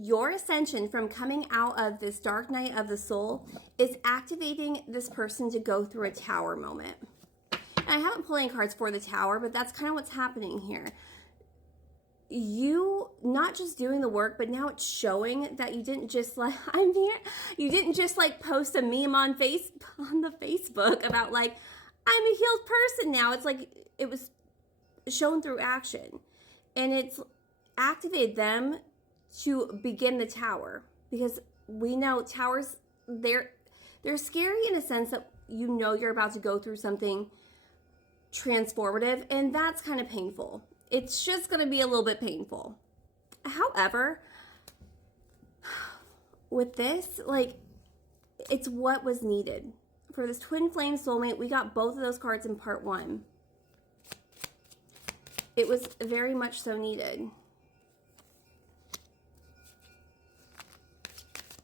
your ascension from coming out of this dark night of the soul is activating this person to go through a tower moment. And I haven't pulled any cards for the tower, but that's kind of what's happening here. You not just doing the work, but now it's showing that you didn't just like, I'm here. You didn't just like post a meme on the Facebook about like, I'm a healed person now. It's like, it was shown through action, and it's activated them to begin the tower, because we know towers, they're scary in a sense that you know you're about to go through something transformative, and that's kind of painful. It's just going to be a little bit painful. However, with this, like, it's what was needed. For this twin flame soulmate, we got both of those cards in part 1. It was very much so needed.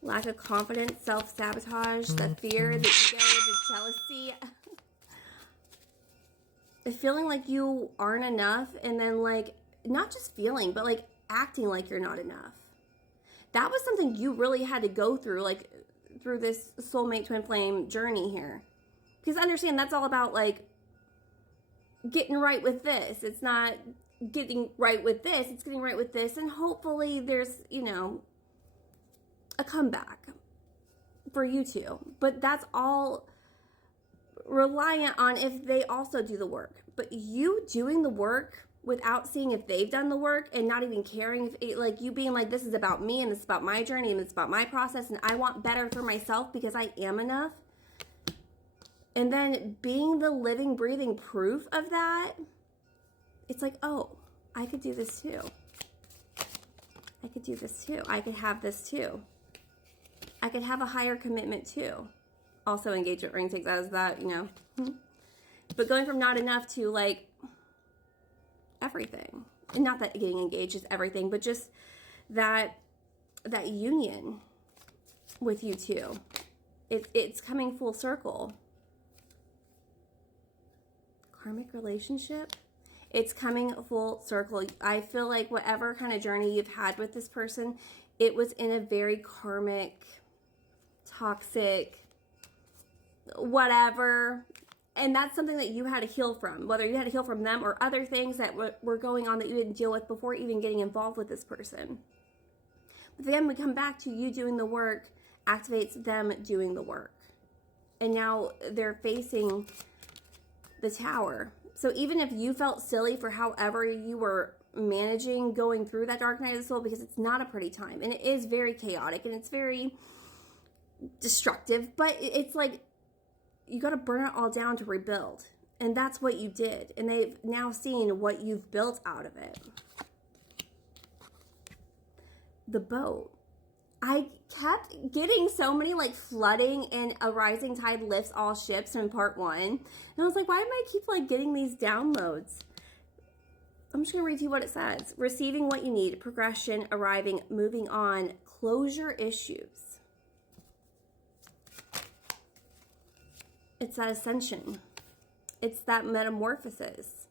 Lack of confidence, self-sabotage, the fear, the ego, the jealousy. Feeling like you aren't enough, and then like, not just feeling, but like acting like you're not enough. That was something you really had to go through, like through this soulmate twin flame journey here. Because understand, that's all about like getting right with this. It's not getting right with this, it's getting right with this, and hopefully there's, you know, a comeback for you two. But that's all reliant on if they also do the work. But you doing the work without seeing if they've done the work, and not even caring if it, like you being like, this is about me, and this is about my journey, and it's about my process, and I want better for myself because I am enough. And then being the living, breathing proof of that, it's like, oh, I could do this too. I could do this too. I could have this too. I could have a higher commitment too. Also, engagement ring takes as that, you know. But going from not enough to like everything. And not that getting engaged is everything, but just that union with you two. It's coming full circle. Karmic relationship. It's coming full circle. I feel like whatever kind of journey you've had with this person, it was in a very karmic, toxic, whatever. And that's something that you had to heal from. Whether you had to heal from them or other things that were going on that you didn't deal with before even getting involved with this person. But then we come back to you doing the work, activates them doing the work. And now they're facing the tower. So even if you felt silly for however you were managing going through that dark night of the soul, because it's not a pretty time, and it is very chaotic, and it's very destructive, but it's like you got to burn it all down to rebuild. And that's what you did. And they've now seen what you've built out of it. The boat. I kept getting so many like flooding and a rising tide lifts all ships in part 1. And I was like, why am I keep like getting these downloads? I'm just going to read you what it says. Receiving what you need, progression, arriving, moving on, closure issues. It's that ascension. It's that metamorphosis.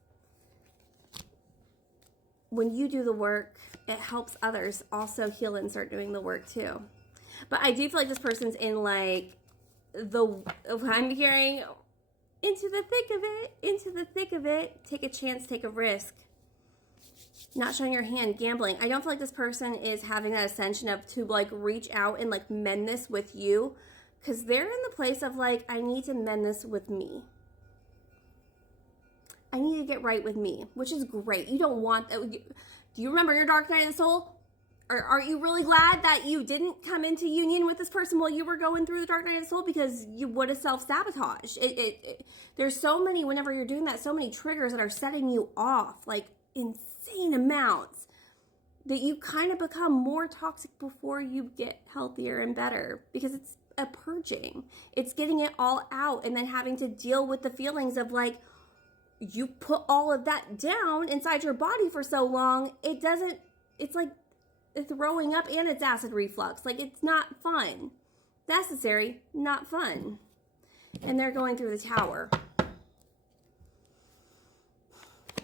When you do the work, it helps others also heal and start doing the work too. But I do feel like this person's in like I'm hearing into the thick of it, take a chance, take a risk. Not showing your hand, gambling. I don't feel like this person is having that ascension of to like reach out and like mend this with you. Because they're in the place of like, I need to mend this with me. I need to get right with me, which is great. You don't want that. Do you remember your dark night of the soul? Or are you really glad that you didn't come into union with this person while you were going through the dark night of the soul? Because you would have self-sabotaged. There's so many, whenever you're doing that, so many triggers that are setting you off, like insane amounts, that you kind of become more toxic before you get healthier and better. Because it's a purging. It's getting it all out and then having to deal with the feelings of like, you put all of that down inside your body for so long, it's like throwing up and it's acid reflux. Like, it's not fun. Necessary, not fun. And they're going through the tower.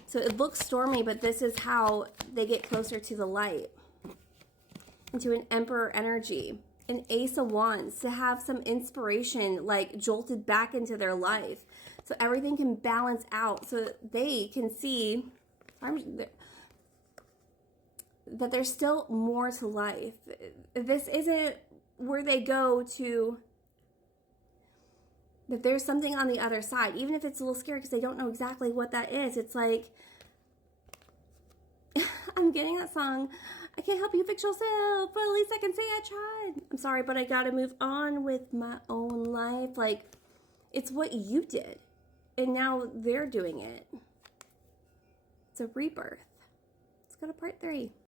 So it looks stormy, but this is how they get closer to the light. into an Emperor energy, an Ace of Wands, to have some inspiration like jolted back into their life, so everything can balance out, so that they can see that there's still more to life. This isn't where they go to, that there's something on the other side, even if it's a little scary because they don't know exactly what that is. It's like, I'm getting that song, I can't help you fix yourself, but at least I can say I tried. I'm sorry, but I gotta move on with my own life. Like, it's what you did, and now they're doing it. It's a rebirth. Let's go to part 3.